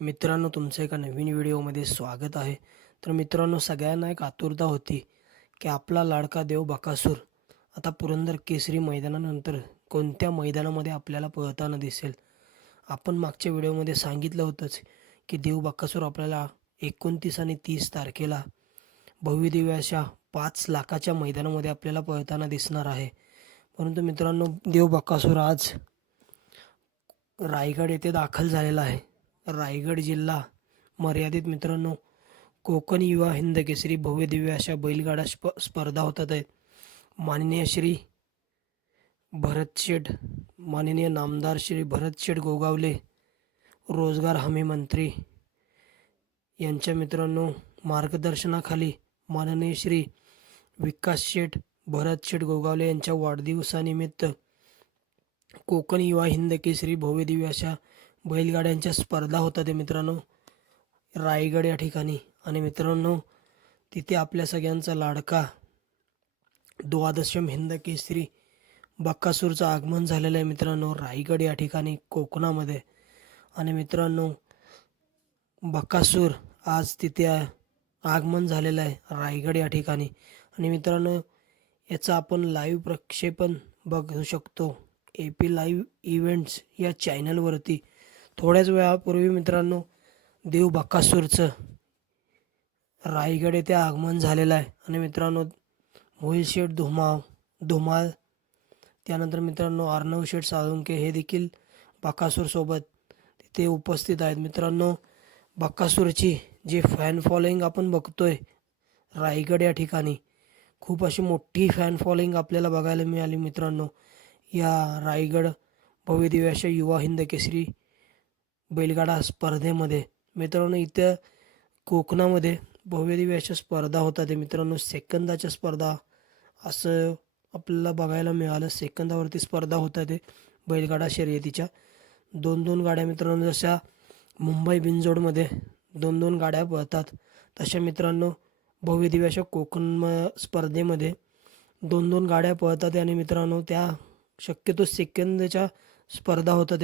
मित्रांनो, तुमचं एका नवीन व्हिडिओमध्ये स्वागत आहे. तर मित्रांनो, सगळ्यांना एक आतुरता होती की आपला लाडका देव बकासूर आता पुरंदर केसरी मैदानानंतर कोणत्या मैदानामध्ये आपल्याला पळताना दिसेल. आपण मागच्या व्हिडिओमध्ये सांगितलं होतंच की देव बकासूर आपल्याला 29 आणि 30 तारखेला भव्यदिव्य अशा 5 लाखाच्या मैदानामध्ये आपल्याला पळताना दिसणार आहे. परंतु मित्रांनो, देव बकासूर आज रायगड येथे दाखल झालेला आहे. रायगड जिल्हा मर्यादित मित्रांनो, कोकण युवा हिंद केसरी भव्य दिव्य अशा बैलगाडा स्पर्धा होतात आहेत. माननीय श्री भरतशेठ, माननीय नामदार श्री भरतशेठ गोगावले, रोजगार हमी मंत्री यांच्या मित्रांनो मार्गदर्शनाखाली माननीय श्री विकास शेठ भरतशेठ गोगावले यांच्या वाढदिवसानिमित्त कोकण युवा हिंद केसरी भव्य दिव्य अशा बैलगाड्यांच्या स्पर्धा होतात आहे मित्रांनो, रायगड या ठिकाणी. आणि मित्रांनो, तिथे आपल्या सगळ्यांचा लाडका द्वादशम हिंद केसरी बकासूरचं आगमन झालेलं आहे मित्रांनो, रायगड या ठिकाणी कोकणामध्ये. आणि मित्रांनो, बकासूर आज तिथे आगमन झालेलं आहे रायगड या ठिकाणी. आणि मित्रांनो, याचं आपण लाईव्ह प्रक्षेपण बघू शकतो AP लाईव्ह इव्हेंट्स या चॅनलवरती. थोड्याच वेळापूर्वी मित्रांनो, देव बकासूरचं रायगड येथे आगमन झालेलं आहे. आणि मित्रांनो, मोहिल शेठ धुमाळ, त्यानंतर मित्रांनो अर्णव शेठ साळुंके हे देखील बकासूरसोबत तिथे उपस्थित आहेत. मित्रांनो, बकासूरची जी फॅन फॉलोईंग आपण बघतोय रायगड या ठिकाणी, खूप अशी मोठी फॅन फॉलोईंग आपल्याला बघायला मिळाली मित्रांनो या रायगड भव्य दिव्य अशा युवा हिंद केसरी बैलगाडा स्पर्धेमध्ये. मित्रांनो, इथं कोकणामध्ये भव्य दिव्य अशा स्पर्धा होतात मित्रांनो. सेकंदाच्या स्पर्धा असं आपल्याला बघायला मिळालं. सेकंदावरती स्पर्धा होतात बैलगाडा शर्यतीच्या. 2-2 गाड्या मित्रांनो, जशा मुंबई बिनजोडमध्ये 2-2 गाड्या पळतात, तशा मित्रांनो भव्य दिव्य अशा कोकण स्पर्धेमध्ये 2-2 गाड्या पळतात. आणि मित्रांनो, त्या शक्यतो सेकंदच्या स्पर्धा होतात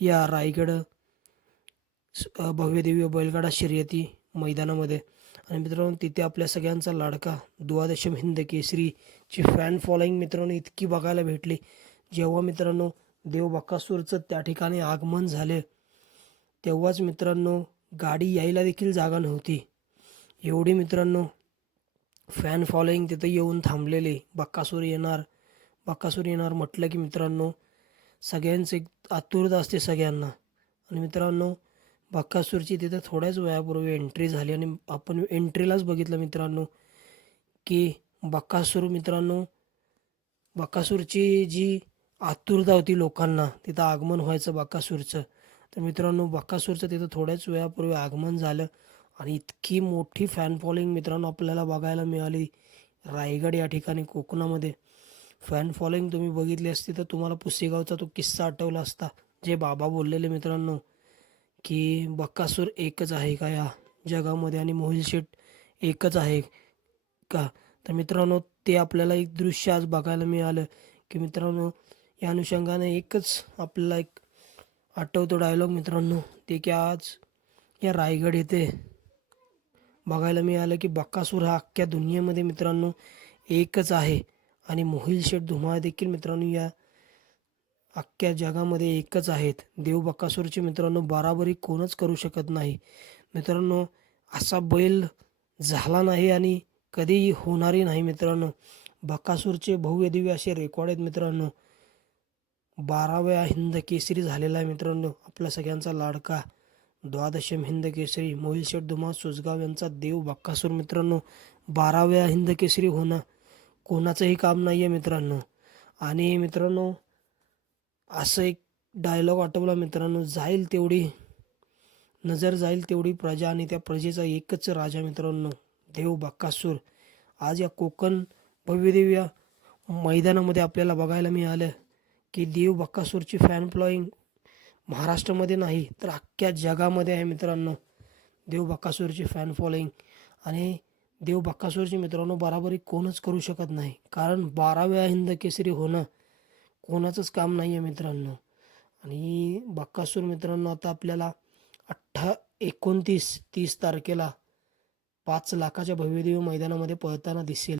या रायगड भव्य दिव्य बैलगाडा शर्यती मैदानामध्ये. आणि मित्रांनो, तिथे आपल्या सगळ्यांचा लाडका द्वादशम हिंद केसरीची फॅन फॉलोईंग मित्रांनो इतकी बघायला भेटली. जेव्हा मित्रांनो देव बकासूरचं त्या ठिकाणी आगमन झाले, तेव्हाच मित्रांनो गाडी यायला देखील जागा नव्हती. एवढी मित्रांनो फॅन फॉलोईंग तिथं येऊन थांबलेले. बकासूर येणार, बकासूर येणार म्हटलं की मित्रांनो सगळ्यांचं एक आतुरता असते सगळ्यांना. आणि मित्रांनो, बकासूरची तिथे थोड्याच वेळापूर्वी एंट्री झाली. आणि आपण एंट्रीलाच बघितलं मित्रांनो की बकासूरची जी आतुरता होती लोकांना तिथं आगमन व्हायचं बकासूरचं, तर मित्रांनो बकासूरचं तिथं थोड्याच वेळापूर्वी आगमन झालं. आणि इतकी मोठी फॅन फॉलोईंग मित्रांनो आपल्याला बघायला मिळाली रायगड या ठिकाणी कोकणामध्ये. फॅन फॉलोईंग तुम्ही बघितली असती तर तुम्हाला पुसेगावचा तो किस्सा आठवला असता, जे बाबा बोललेले मित्रांनो की बकासूर एकच आहे का या जगामध्ये आणि मोहिल शेठ एकच आहे का. तर मित्रांनो, ते आपल्याला एक दृश्य आज बघायला मिळालं की मित्रांनो या अनुषंगाने एकच आपल्याला एक आठवतो डायलॉग मित्रांनो, ते की आज या रायगड येथे बघायला मिळालं की बकासूर हा अख्ख्या दुनियेमध्ये मित्रांनो एकच आहे. आणि मोहिल शेठ धुमाळ देखील मित्रांनो या अख्ख्या जगामध्ये एकच आहेत. देव बकासूरची मित्रांनो बराबरी कोणच करू शकत नाही मित्रांनो. असा बैल झाला नाही आणि कधीही होणारही नाही मित्रांनो. बकासूरचे भव्य दिव्य असे रेकॉर्ड आहेत मित्रांनो. 12 वेळा हिंद केसरी झालेला आहे मित्रांनो आपला सगळ्यांचा लाडका द्वादशम हिंद केसरी मोहिल शेठ धुमाळ सुजगाव यांचा देव बकासूर मित्रांनो. 12 वेळा हिंद केसरी होणं कोणाचंही काम नाही आहे मित्रांनो. आणि मित्रांनो, असं एक डायलॉग आठवला मित्रांनो, जाईल तेवढी नजर जाईल तेवढी प्रजा आणि त्या प्रजेचा एकच राजा मित्रांनो देव बकासूर. आज या कोकण भव्यदिव्य मैदानामध्ये आपल्याला बघायला मिळालं की देव बकासूरची फॅन फॉलोईंग महाराष्ट्रामध्ये नाही तर अख्ख्या जगामध्ये आहे मित्रांनो देव बकासूरची फॅन फॉलोईंग. आणि देव बकासूरची मित्रांनो बराबरी कोणच करू शकत नाही, कारण 12 वेळा हिंद केसरी होणं कोणाचंच काम नाही आहे मित्रांनो. आणि बकासूर मित्रांनो आता आपल्याला 29-30 तारखेला 5 लाखाच्या भव्यदिव्य मैदानामध्ये पळताना दिसेल.